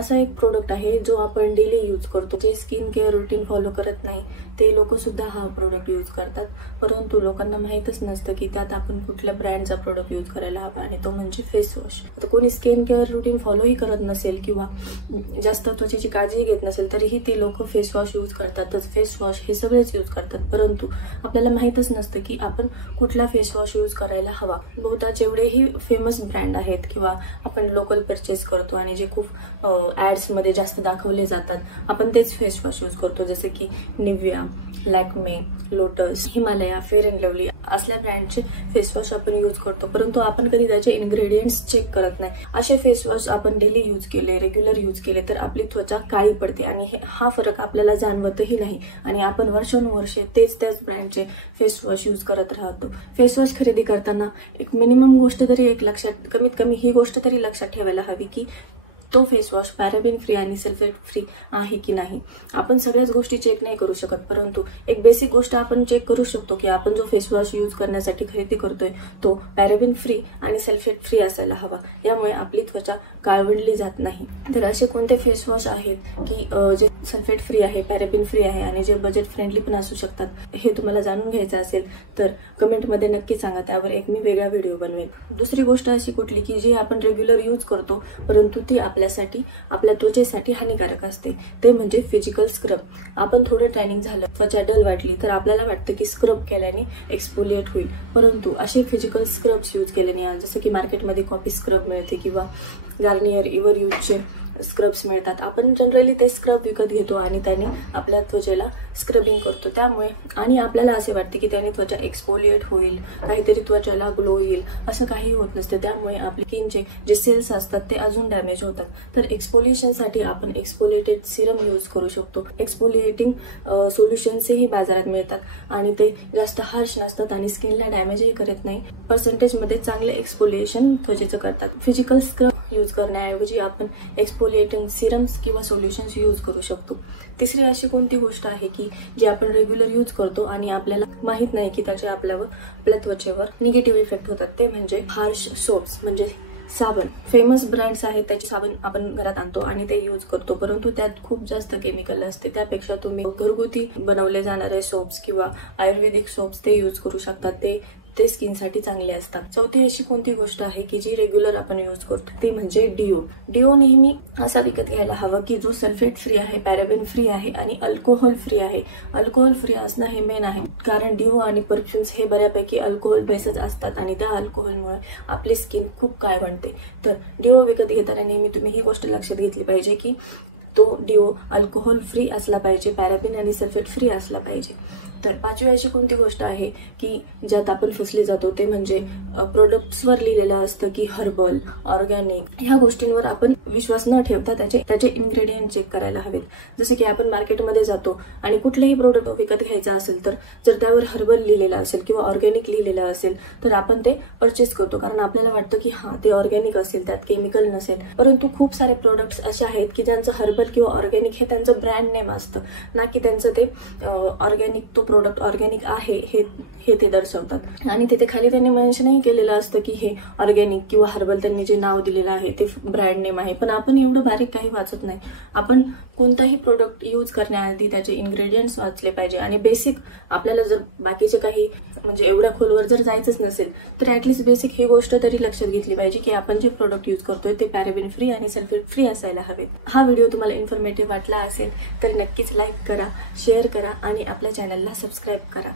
असा एक प्रोडक्ट आहे जो आपण डेली यूज करतो, जे स्किन केअर रुटीन फॉलो करत नाही ते लोक सुद्धा हा प्रोडक्ट यूज करतात, परंतु लोकांना माहीतच नसतं की त्यात आपण कुठल्या ब्रँडचा प्रोडक्ट यूज करायला हवा, आणि तो म्हणजे फेस वॉश. तर कोणी स्किन केअर रुटीन फॉलोही करत नसेल किंवा जास्त त्वचेची काळजी घेत नसेल तरीही ते लोक फेस वॉश यूज करतातच. फेस वॉश हे सगळेच यूज करतात, परंतु आपल्याला माहीतच नसतं की आपण कुठला फेस वॉश यूज करायला हवा. बहुधा जेवढेही फेमस ब्रँड आहेत किंवा आपण लोकल परचेस करतो आणि जे खूप ऍड्स मध्ये जास्त दाखवले जातात, आपण तेच फेस वॉश यूज करतो, जसे की Nivea, Lakme, lotus, Himalaya, fair and lovely असल्या ब्रँडचे फेस वॉश आपण यूज करतो, परंतु आपण कधी त्याचे इन्ग्रेडियंट्स चेक करत नाही. असे फेस वॉश आपण डेली यूज केले, रेग्युलर यूज केले तर आपली त्वचा काळी पडते आणि हा फरक आपल्याला जाणवतही नाही आणि आपण वर्षानुवर्षे त्याच ब्रँडचे फेस वॉश यूज करत राहतो. फेस वॉश खरेदी करताना एक मिनिमम गोष्ट तरी कमीत कमी ही गोष्ट तरी लक्षात ठेवायला हवी की तो फेस वॉश पॅराबेन फ्री आणि सल्फेट फ्री आहे की नाही. आपण सगळ्याच गोष्टी चेक नाही करू शकत, परंतु एक बेसिक गोष्ट आपण चेक करू शकतो की आपण जो फेस वॉश यूज करण्यासाठी खरेदी करतोय तो पॅराबेन फ्री आणि सल्फेट फ्री असायला हवा, यामुळे आपली त्वचा काळवंडली जात नाही. तर असे कोणते फेस वॉश आहेत की जे सल्फेट फ्री आहे, पॅराबेन फ्री आहे आणि जे बजेट फ्रेंडली पण असू शकतात, हे तुम्हाला जाणून घ्यायचं असेल तर कमेंटमध्ये नक्की सांगा, त्यावर एक मी वेगळा व्हिडिओ बनवेन. दुसरी गोष्ट अशी कुठली की जी आपण रेग्युलर यूज करतो परंतु ती आपल्या त्वचेसाठी हानिकारक असते, ते म्हणजे फिजिकल स्क्रब. आपण थोडं टॅनिंग झालं, त्वचा डल वाटली तर आपल्याला वाटतं की स्क्रब केल्याने एक्सफोलिएट होईल, परंतु असे फिजिकल स्क्रब्स यूज केल्याने, जसं की मार्केटमध्ये कॉफी स्क्रब मिळते किंवा गार्नियर इव्हर यूजचे स्क्रब्स मिळतात, आपण जनरली ते स्क्रब विकत घेतो आणि त्याने आपल्या त्वचेला स्क्रबिंग करतो, त्यामुळे आणि आपल्याला असे वाटते की त्याने त्वचा एक्सफोलिएट होईल, काहीतरी त्वचाला ग्लो येईल, असं काही होत नसते. त्यामुळे आपल्या स्किनचे जे सेल्स असतात ते अजून डॅमेज होतात. तर एक्सफोलिएशनसाठी आपण एक्सफोलिएटेड सिरम यूज करू शकतो. एक्सफोलिएटिंग सोल्युशन्सही बाजारात मिळतात आणि ते जास्त हार्श नसतात आणि स्किनला डॅमेजही करत नाही, पर्सेंटेजमध्ये चांगले एक्सफोलिएशन त्वचेचं करतात. फिजिकल स्क्रब यूज करण्याऐवजी आपण एक्सफोलिएटिंग सिरम्स किंवा सोल्युशन्स यूज करू शकतो. तिसरी अशी कोणती गोष्ट आहे की जी आपण रेग्युलर यूज करतो आणि आपल्याला माहित नाही की त्याचे आपल्या त्वचेवर निगेटिव्ह इफेक्ट होतात, ते म्हणजे हार्श सोप्स म्हणजे साबण. फेमस ब्रँड्स आहेत त्याचे साबण आपण घरात आणतो आणि ते यूज करतो, परंतु त्यात खूप जास्त केमिकल असते. त्यापेक्षा तुम्ही घरगुती बनवले जाणारे सोप्स किंवा आयुर्वेदिक सोप्स ते यूज करू शकतात, ते स्किनसाठी चांगले असतात. चौथी अशी कोणती गोष्ट आहे की जी रेग्युलर आपण यूज करतो, ती म्हणजे डिओ नेहमी असा विकत घ्यायला हवा की जो सल्फेट फ्री आहे, पॅराबेन फ्री आहे आणि अल्कोहोल फ्री आहे. अल्कोहोल फ्री असणं हे मेन आहे, कारण डिओ आणि परफ्युम्स हे बऱ्यापैकी अल्कोहोल बेसच असतात आणि त्या अल्कोहोलमुळे आपली स्किन खूप काळवंडते. तर डिओ विकत घेताना नेहमी तुम्ही ही गोष्ट लक्षात घेतली पाहिजे की तो डिओ अल्कोहोल फ्री असला पाहिजे, पॅराबेन आणि सल्फेट फ्री असला पाहिजे. तर पाचवी अशी कोणती गोष्ट आहे की ज्यात आपण फसले जातो, ते म्हणजे प्रोडक्ट्सवर लिहिलेलं असतं की हर्बल, ऑर्गॅनिक. ह्या गोष्टींवर आपण विश्वास न ठेवता त्याचे इन्ग्रेडियंट चेक करायला हवेत. जसे की आपण मार्केटमध्ये जातो आणि कुठलेही प्रोडक्ट विकत घ्यायचं असेल तर जर त्यावर हर्बल लिहिलेलं असेल किंवा ऑर्गॅनिक लिहिलेलं असेल तर आपण ते परचेस करतो, कारण आपल्याला वाटतं की हा ते ऑर्गॅनिक असेल, त्यात केमिकल नसेल. परंतु खूप सारे प्रोडक्ट्स असे आहेत की ज्यांचं हर्बल किंवा ऑर्गॅनिक हे त्यांचं ब्रँड नेम असतं, ना की त्यांचं ते ऑर्गॅनिक तो प्रोडक्ट ऑर्गॅनिक आहे हे ते दर्शवतात आणि तिथे खाली त्यांनी मेन्शनही केलेलं असतं की हे ऑर्गॅनिक किंवा हर्बल त्यांनी जे नाव दिलेलं आहे ते ब्रँड नेम आहे. पण आपण एवढं बारीक काही वाचत नाही. आपण कोणताही प्रोडक्ट यूज करण्याआधी त्याचे इन्ग्रेडियंट्स वाचले पाहिजे आणि बेसिक आपल्याला जर बाकीचे काही म्हणजे एवढ्या खोलवर जर जायचंच नसेल तर ऍटलीस्ट बेसिक ही गोष्ट तरी लक्षात घेतली पाहिजे की आपण जे प्रोडक्ट यूज करतोय ते पॅराबेन फ्री आणि सल्फेट फ्री असायला हवेत. हा व्हिडिओ तुम्हाला इन्फॉर्मेटिव्ह वाटला असेल तर नक्कीच लाईक करा, शेअर करा आणि आपल्या चॅनलला सबस्क्राईब करा.